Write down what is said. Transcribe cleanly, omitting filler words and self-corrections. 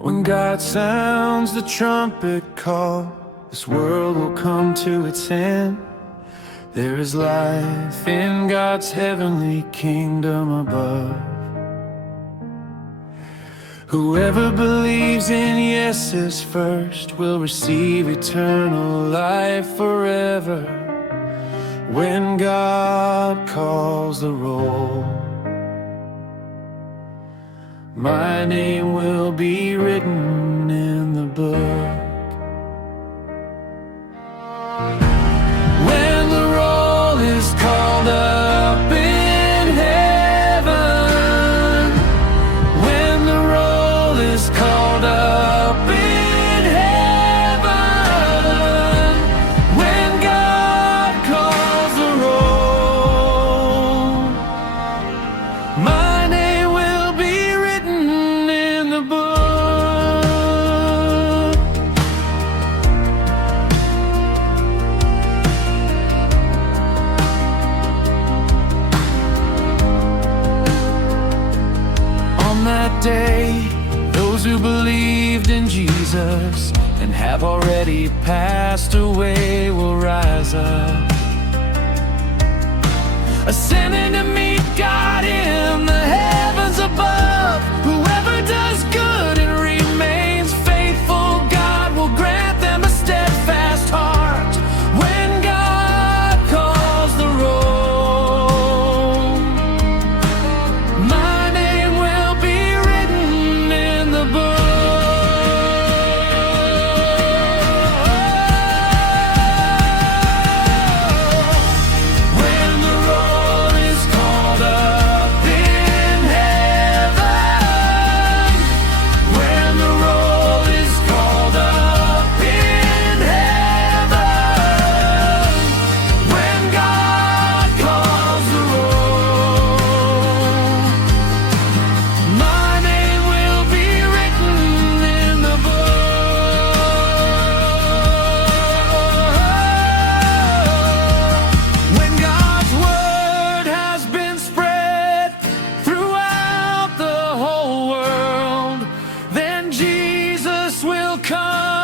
When God sounds the trumpet call, this world will come to its end. There is life in God's heavenly kingdom above. Whoever believes in Yesxus first will receive eternal life forever. When God calls the roll, my name will be written in the book. When the roll is called up in heaven, when the roll is called up in heaven, when God calls the roll, my name will be written in the book. On that day, those who believed in Jesus and have already passed away will rise up, ascending to meet God in the heavens above. Whoever does good and remains faithful, God will grant them a steadfast heart. When God calls the roll, my name will be written in the book. When the roll is called up in heaven, when the roll is called up in heaven, when God calls the roll, my name will be written in the book. When God's word has been spread throughout the whole world, then Jesus will come